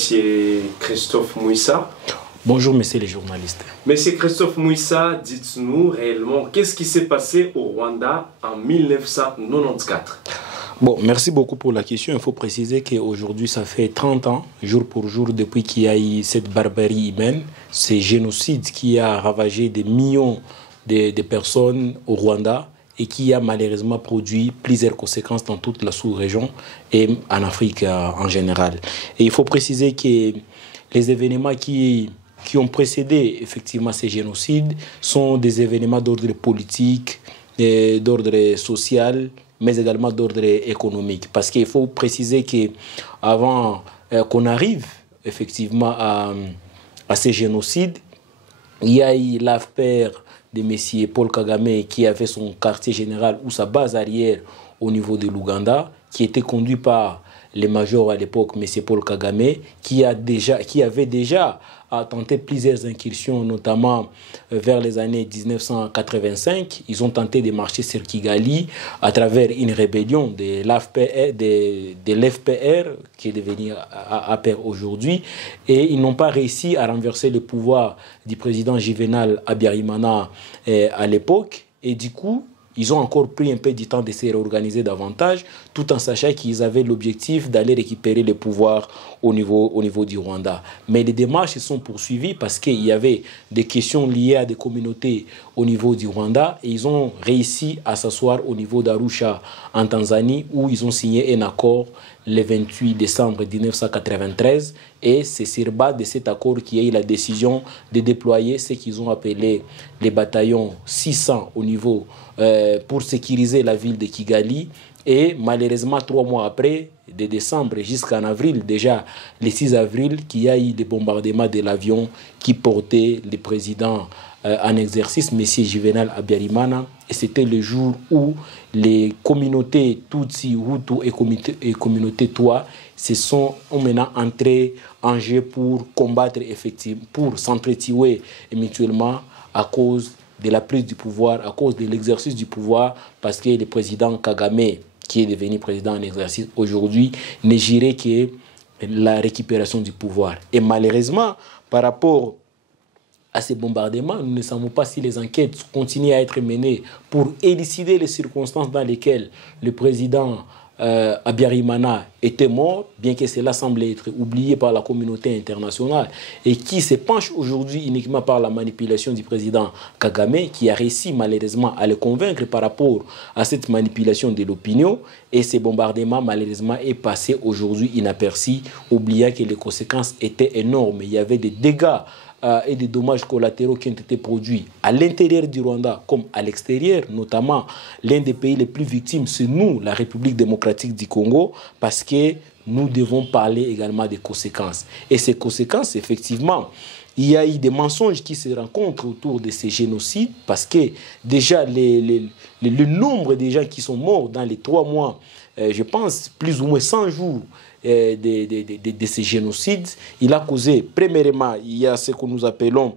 Monsieur Christophe Mouissa. Bonjour, messieurs les journalistes. Monsieur Christophe Mouissa, dites-nous réellement, qu'est-ce qui s'est passé au Rwanda en 1994? Bon, merci beaucoup pour la question. Il faut préciser qu'aujourd'hui, ça fait 30 ans, jour pour jour, depuis qu'il y a eu cette barbarie humaine, ce génocide qui a ravagé des millions de personnes au Rwanda et qui a malheureusement produit plusieurs conséquences dans toute la sous-région et en Afrique en général. Et il faut préciser que les événements qui ont précédé effectivement ces génocides sont des événements d'ordre politique, d'ordre social, mais également d'ordre économique. Parce qu'il faut préciser qu'avant qu'on arrive effectivement à ces génocides, il y a eu l'affaire de M. Paul Kagame qui avait son quartier général ou sa base arrière au niveau de l'Ouganda, qui était conduit par le major à l'époque, M. Paul Kagame, qui avait déjà tenté plusieurs incursions, notamment vers les années 1985. Ils ont tenté de marcher sur Kigali à travers une rébellion de l'FPR, qui est devenu APR aujourd'hui, et ils n'ont pas réussi à renverser le pouvoir du président Juvenal Habyarimana à l'époque, et du coup, ils ont encore pris un peu du temps de se réorganiser davantage, tout en sachant qu'ils avaient l'objectif d'aller récupérer le pouvoir au niveau du Rwanda. Mais les démarches se sont poursuivies parce qu'il y avait des questions liées à des communautés au niveau du Rwanda et ils ont réussi à s'asseoir au niveau d'Arusha en Tanzanie où ils ont signé un accord le 28 décembre 1993 et c'est sur base de cet accord qu'il y a eu la décision de déployer ce qu'ils ont appelé les bataillons 600 au niveau pour sécuriser la ville de Kigali. Et malheureusement, 3 mois après, de décembre jusqu'en avril, déjà le 6 avril, qu'il y a eu des bombardements de l'avion qui portait le président en exercice, M. Juvenal Habyarimana. Et c'était le jour où les communautés Tutsi, Hutu et communautés Twa ont maintenant entré en jeu pour combattre effectivement, pour s'entretuer mutuellement à cause de la prise du pouvoir, à cause de l'exercice du pouvoir, parce que le président Kagame, qui est devenu président en exercice aujourd'hui, ne gérait que la récupération du pouvoir. Et malheureusement, par rapport à ces bombardements, nous ne savons pas si les enquêtes continuent à être menées pour élucider les circonstances dans lesquelles le président Habyarimana était mort, bien que cela semble être oublié par la communauté internationale et qui se penche aujourd'hui uniquement par la manipulation du président Kagame, qui a réussi malheureusement à le convaincre par rapport à cette manipulation de l'opinion. Et ces bombardements malheureusement est passé aujourd'hui inaperçu, oubliant que les conséquences étaient énormes. Il y avait des dégâts et des dommages collatéraux qui ont été produits à l'intérieur du Rwanda comme à l'extérieur, notamment l'un des pays les plus victimes, c'est nous, la République démocratique du Congo, parce que nous devons parler également des conséquences. Et ces conséquences, effectivement, il y a eu des mensonges qui se rencontrent autour de ces génocides, parce que déjà le nombre de gens qui sont morts dans les 3 mois, je pense plus ou moins 100 jours, de ces génocides, il a causé, premièrement, il y a ce que nous appelons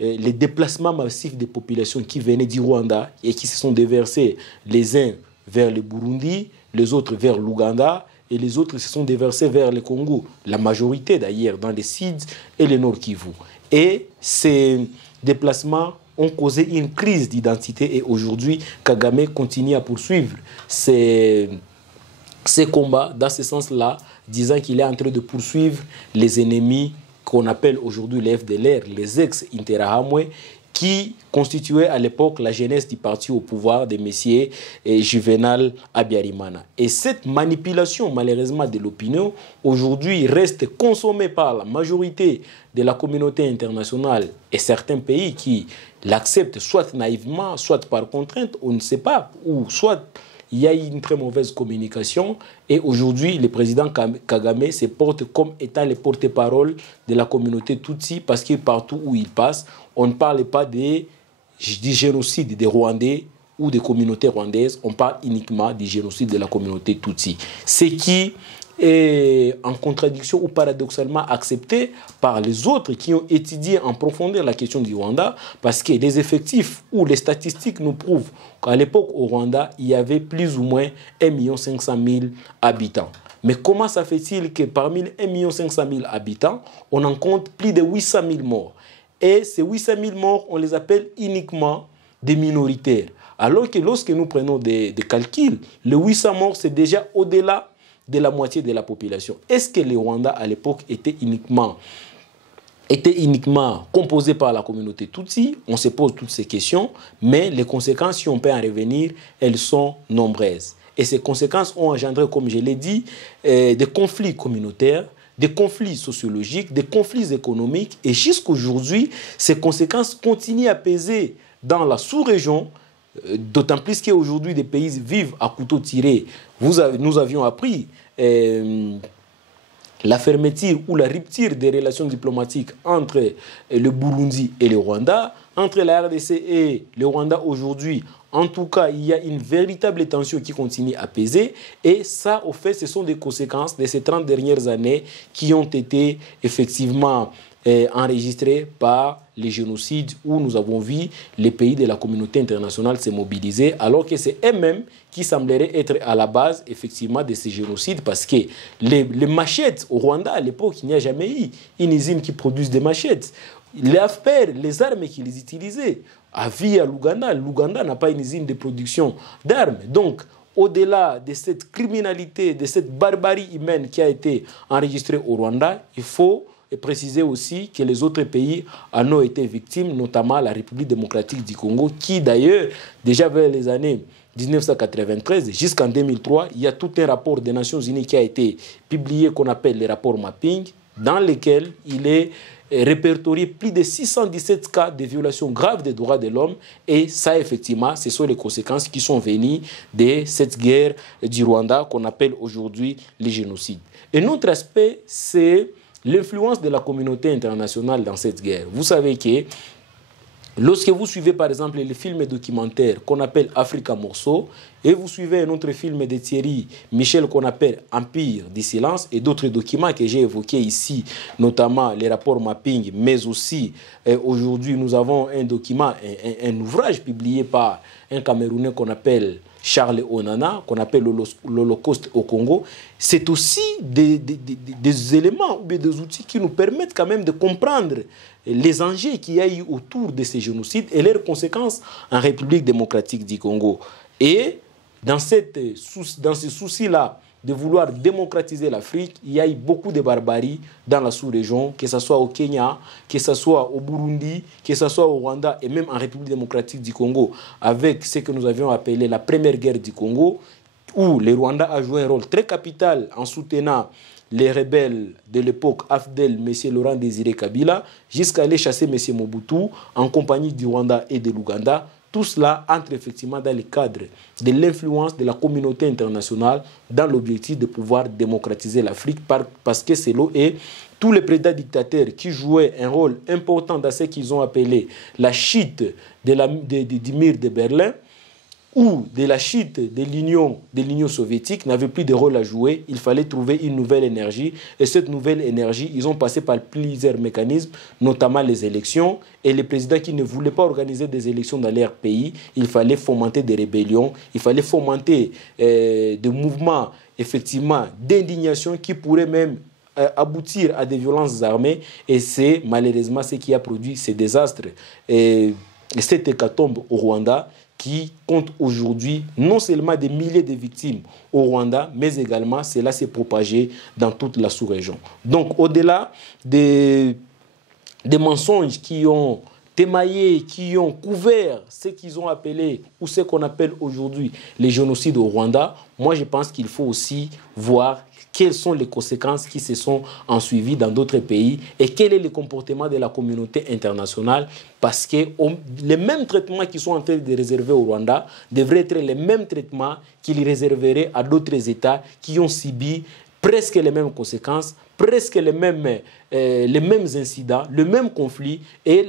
les déplacements massifs des populations qui venaient du Rwanda et qui se sont déversés les uns vers le Burundi, les autres vers l'Ouganda et les autres se sont déversés vers le Congo, la majorité d'ailleurs dans les Sids et le Nord Kivu. Et ces déplacements ont causé une crise d'identité et aujourd'hui, Kagame continue à poursuivre ces combats dans ce sens-là, disant qu'il est en train de poursuivre les ennemis qu'on appelle aujourd'hui les FDLR, les ex-Interahamwe, qui constituaient à l'époque la jeunesse du parti au pouvoir de M. Juvenal Habyarimana. Et cette manipulation, malheureusement, de l'opinion, aujourd'hui reste consommée par la majorité de la communauté internationale et certains pays qui l'acceptent soit naïvement, soit par contrainte, on ne sait pas, ou soit il y a eu une très mauvaise communication et aujourd'hui, le président Kagame se porte comme étant le porte-parole de la communauté Tutsi parce que partout où il passe, on ne parle pas du génocide des Rwandais ou des communautés rwandaises, on parle uniquement du génocide de la communauté Tutsi. Ce qui est en contradiction ou paradoxalement accepté par les autres qui ont étudié en profondeur la question du Rwanda, parce que les effectifs ou les statistiques nous prouvent qu'à l'époque au Rwanda, il y avait plus ou moins 1 500 000 habitants. Mais comment ça fait-il que parmi 1 500 000 habitants, on en compte plus de 800 000 morts? Et ces 800 000 morts, on les appelle uniquement des minoritaires. Alors que lorsque nous prenons des calculs, les 800 morts, c'est déjà au-delà de la moitié de la population. Est-ce que le Rwanda, à l'époque, était uniquement composé par la communauté Tutsi? On se pose toutes ces questions, mais les conséquences, si on peut en revenir, elles sont nombreuses. Et ces conséquences ont engendré, comme je l'ai dit, des conflits communautaires, des conflits sociologiques, des conflits économiques. Et jusqu'aujourd'hui, ces conséquences continuent à peser dans la sous-région, d'autant plus qu'aujourd'hui, des pays vivent à couteau tiré. Nous avions appris la fermeture ou la rupture des relations diplomatiques entre le Burundi et le Rwanda, entre la RDC et le Rwanda aujourd'hui. En tout cas, il y a une véritable tension qui continue à peser. Et ça, au fait, ce sont des conséquences de ces 30 dernières années qui ont été effectivement enregistrées par les génocides où nous avons vu les pays de la communauté internationale se mobiliser, alors que c'est eux-mêmes qui sembleraient être à la base, effectivement, de ces génocides, parce que les machettes au Rwanda, à l'époque, il n'y a jamais eu une usine qui produise des machettes. Les AFPR, les armes qu'ils utilisaient, à l'Ouganda, l'Ouganda n'a pas une usine de production d'armes. Donc, au-delà de cette criminalité, de cette barbarie humaine qui a été enregistrée au Rwanda, il faut préciser aussi que les autres pays en ont été victimes, notamment la République démocratique du Congo, qui d'ailleurs, déjà vers les années 1993 jusqu'en 2003, il y a tout un rapport des Nations Unies qui a été publié, qu'on appelle le rapport Mapping, dans lequel il est répertorié plus de 617 cas de violations graves des droits de l'homme. Et ça, effectivement, ce sont les conséquences qui sont venues de cette guerre du Rwanda qu'on appelle aujourd'hui le génocide. Un autre aspect, c'est l'influence de la communauté internationale dans cette guerre. Vous savez que lorsque vous suivez par exemple les films documentaires qu'on appelle Africa Morceau, et vous suivez un autre film de Thierry Michel qu'on appelle Empire du silence, et d'autres documents que j'ai évoqués ici, notamment les rapports Mapping, mais aussi aujourd'hui nous avons un document, un ouvrage publié par un Camerounais qu'on appelle Charles Onana, qu'on appelle l'Holocauste au Congo. C'est aussi des éléments ou des outils qui nous permettent quand même de comprendre les enjeux qu'il y a eu autour de ces génocides et leurs conséquences en République démocratique du Congo. Et dans ce souci-là de vouloir démocratiser l'Afrique, il y a eu beaucoup de barbarie dans la sous-région, que ce soit au Kenya, que ce soit au Burundi, que ce soit au Rwanda et même en République démocratique du Congo, avec ce que nous avions appelé la première guerre du Congo, où le Rwanda a joué un rôle très capital en soutenant les rebelles de l'époque, AFDEL, M. Laurent Désiré Kabila, jusqu'à aller chasser M. Mobutu en compagnie du Rwanda et de l'Ouganda. Tout cela entre effectivement dans le cadre de l'influence de la communauté internationale dans l'objectif de pouvoir démocratiser l'Afrique parce que c'est là et tous les présidents dictateurs qui jouaient un rôle important dans ce qu'ils ont appelé la chute du mur de Berlin ou de la chute de l'Union soviétique n'avaient plus de rôle à jouer. Il fallait trouver une nouvelle énergie. Et cette nouvelle énergie, ils ont passé par plusieurs mécanismes, notamment les élections. Et les présidents qui ne voulaient pas organiser des élections dans leur pays, il fallait fomenter des rébellions, il fallait fomenter des mouvements, effectivement, d'indignation qui pourraient même aboutir à des violences armées. Et c'est malheureusement ce qui a produit ces désastres. Et cette hécatombe au Rwanda, qui compte aujourd'hui non seulement des milliers de victimes au Rwanda, mais également cela s'est propagé dans toute la sous-région. Donc au-delà des mensonges qui ont émaillé, qui ont couvert ce qu'ils ont appelé ou ce qu'on appelle aujourd'hui les génocides au Rwanda, moi je pense qu'il faut aussi voir quelles sont les conséquences qui se sont ensuivies dans d'autres pays et quel est le comportement de la communauté internationale, parce que les mêmes traitements qui sont en train de réserver au Rwanda devraient être les mêmes traitements qu'ils réserveraient à d'autres États qui ont subi presque les mêmes conséquences, presque les mêmes incidents, le même conflit, et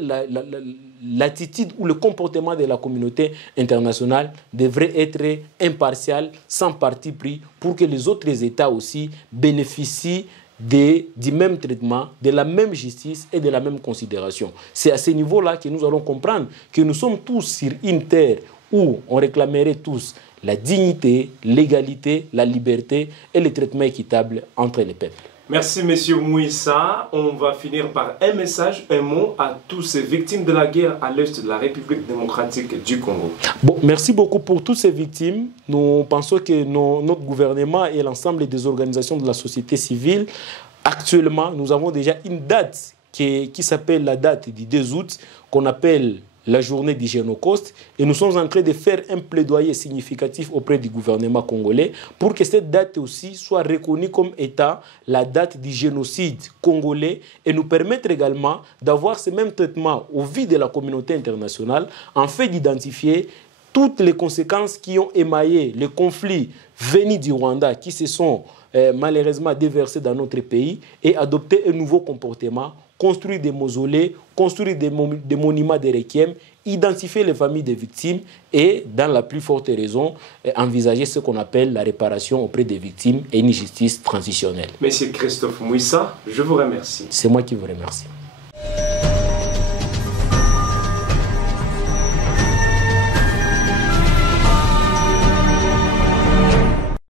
l'attitude ou le comportement de la communauté internationale devrait être impartial, sans parti pris, pour que les autres États aussi bénéficient du même traitement, de la même justice et de la même considération. C'est à ce niveau-là que nous allons comprendre que nous sommes tous sur une terre où on réclamerait tous la dignité, l'égalité, la liberté et le traitement équitable entre les peuples. Merci, Monsieur Mouissa. On va finir par un message, un mot à tous ces victimes de la guerre à l'est de la République démocratique du Congo. Bon, merci beaucoup pour toutes ces victimes. Nous pensons que notre gouvernement et l'ensemble des organisations de la société civile, actuellement, nous avons déjà une date qui s'appelle la date du 2 août, qu'on appelle la journée du Génocide, et nous sommes en train de faire un plaidoyer significatif auprès du gouvernement congolais pour que cette date aussi soit reconnue comme étant la date du génocide congolais et nous permettre également d'avoir ce même traitement au vu de la communauté internationale en fait d'identifier toutes les conséquences qui ont émaillé les conflits venus du Rwanda qui se sont malheureusement déversés dans notre pays et adopter un nouveau comportement, construire des mausolées, construire des monuments de requiem, identifier les familles des victimes et, dans la plus forte raison, envisager ce qu'on appelle la réparation auprès des victimes et une justice transitionnelle. Monsieur Christophe Mouissa, je vous remercie. C'est moi qui vous remercie.